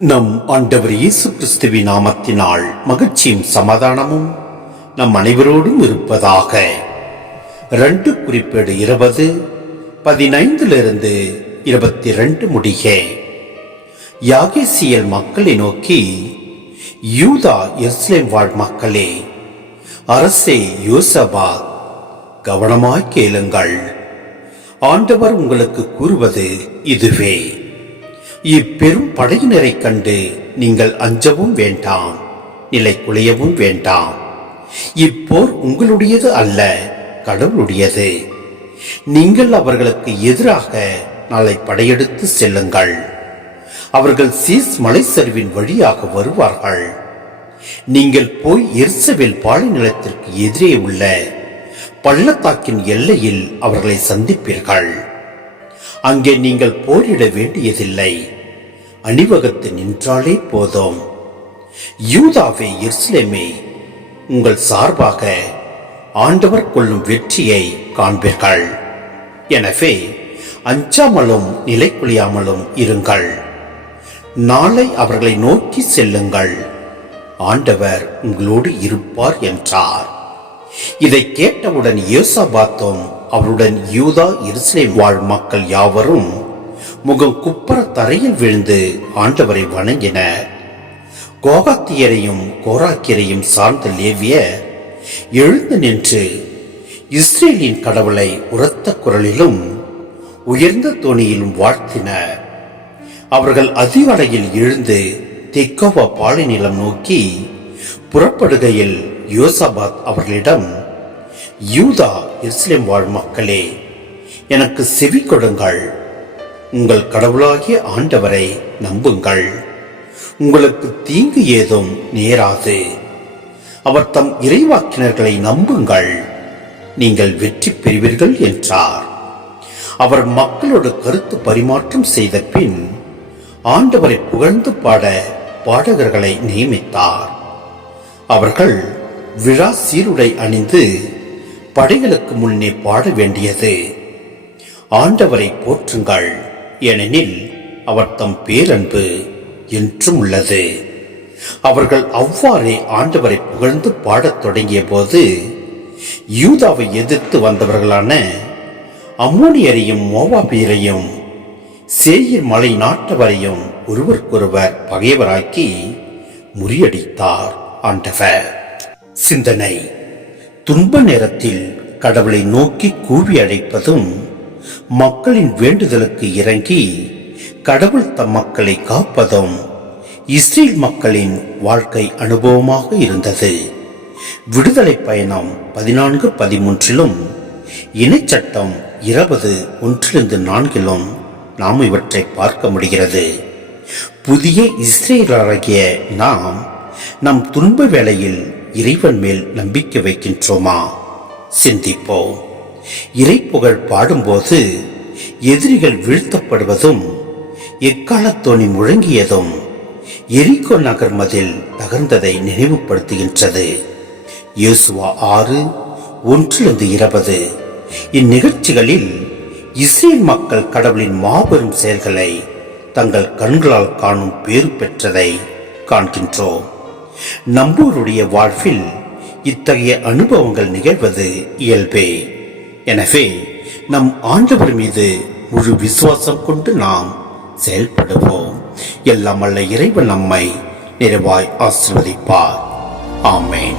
நம் ஆண்டவர் இயேசு கிறிஸ்துவின் நாமத்தினால் மகிழ்ச்சியும் சமாதானமும் நம் அனைவரோடும் இருப்பதாக. 2 குறிப்பேடு 20:15-22 முடிக. யாகேசியல் மக்களை நோக்கி, யூதா எருசலேம் வாழ் மக்களே, அரசே யோசபாத், கவனமாய் கேளுங்கள். ஆண்டவர் உங்களுக்கு கூறுவது இதுவே: இப்பெரும் படையினரை கண்டு நீங்கள் அஞ்சவும் வேண்டாம், நிலை குலையவும் வேண்டாம். இப்போர் உங்களுடையது அல்ல, கடவுளுடையது. நீங்கள் அவர்களுக்கு எதிராக நாளை படையெடுத்து செல்லுங்கள். அவர்கள் சீஸ் மலை சரிவின் வழியாக வருவார்கள். நீங்கள் போய் எருசலேம் பாலை நிலத்திற்கு எதிரே உள்ள பள்ளத்தாக்கின் எல்லையில் அவர்களை சந்திப்பீர்கள். அங்கே நீங்கள் போரிட வேண்டியதில்லை, அணிவகுத்து நின்றாலே போதும். யூதாவே எருசலேமே, உங்கள் சார்பாக ஆண்டவர் கொள்ளும் வெற்றியை காண்பீர்கள். எனவே அஞ்சாமலும் நிலை குலையாமலும் இருங்கள். நாளை அவர்களை நோக்கி செல்லுங்கள், ஆண்டவர் உங்களோடு இருப்பார் என்றார். இதை கேட்டவுடன் யோசபாத்தும் அவருடன் யூதா எருசலேம் வாழ் மக்கள் யாவரும் முகம் குப்பர தரையில் விழுந்து ஆண்டவரை வணங்கினர். கோகாத்தியரையும் கோராக்கியரையும் சார்ந்த லேவியர் எழுந்து நின்று இஸ்ரேலின் கடவுளை உரத்த குரலிலும் உயர்ந்த தொனியிலும் வாழ்த்தினர். அவர்கள் அதிகாலையில் எழுந்து தெக்கோவா பாலை நிலம் நோக்கி புறப்படுகையில் யோசபாத் அவர்களிடம், யூதா எருசலேம் வாழ் மக்களே, எனக்கு செவி கொடுங்கள். உங்கள் கடவுளாகிய ஆண்டவரை நம்புங்கள். உங்களுக்கு தீங்கு ஏதும் நேராது. அவர் தம் இறைவாக்கினர்களை நம்புங்கள், நீங்கள் வெற்றி பெறுவீர்கள் என்றார். அவர் மக்களோடு கருத்து பரிமாற்றம் செய்த பின் ஆண்டவரை புகழ்ந்து பாட பாடகர்களை நியமித்தார். அவர்கள் விழா சீருடை அணிந்து படைகளுக்கு முன்னே பாட வேண்டியது: ஆண்டவரை போற்றுங்கள், ஏனெனில் அவர் தம் பேரன்பு என்றும் உள்ளது. அவர்கள் அவ்வாறே ஆண்டவரை புகழ்ந்து பாடத் தொடங்கிய போது, யூதாவை எதிர்த்து வந்தவர்களான அம்மோனியரையும் மோவாபியரையும் சேயீர் மலை நாட்டவரையும் ஒருவருக்கொருவர் பகைவராக்கி முறியடித்தார் ஆண்டவர். சிந்தனை: துன்ப நேரத்தில் கடவுளை நோக்கி கூவி அழைப்பதும் மக்களின் வேண்டுதலுக்கு இறங்கி கடவுள் தம் மக்களை காப்பதும் இஸ்ரேல் மக்களின் வாழ்க்கை அனுபவமாக இருந்தது. விடுதலை பயணம் 14:13 இணைச்சட்டம் 20:1-4 நாம் இவற்றை பார்க்க முடிகிறது. புதிய இஸ்ரேலராகிய நாம் நம் துன்ப வேளையில் இறைவன் மேல் நம்பிக்கை வைக்கின்றோமா? சிந்திப்போம். இறைப்புகழ் பாடும்போது எதிரிகள் வீழ்த்தப்படுவதும் எக்காலத்தோணி முழங்கியதும் எரிகோ நகர் மதில் தகர்ந்ததை நினைவுபடுத்துகின்றது. யோசுவா 6:1-20 இந்நிகழ்ச்சிகளில் இஸ்ரேல் மக்கள் கடவுளின் மாபெரும் செயல்களை தங்கள் கண்களால் காணும் பேறு பெற்றதை காண்கின்றோம். நம்பூருடைய வாழ்வில் இத்தகைய அனுபவங்கள் நிகழ்வது இயல்பே. எனவே நம் ஆண்டவர் மீது முழு விசுவாசம் கொண்டு நாம் செயல்படுவோம். எல்லாம் வல்ல இறைவன் நம்மை நிறைவாய் ஆசீர்வதிப்பார். ஆமென்.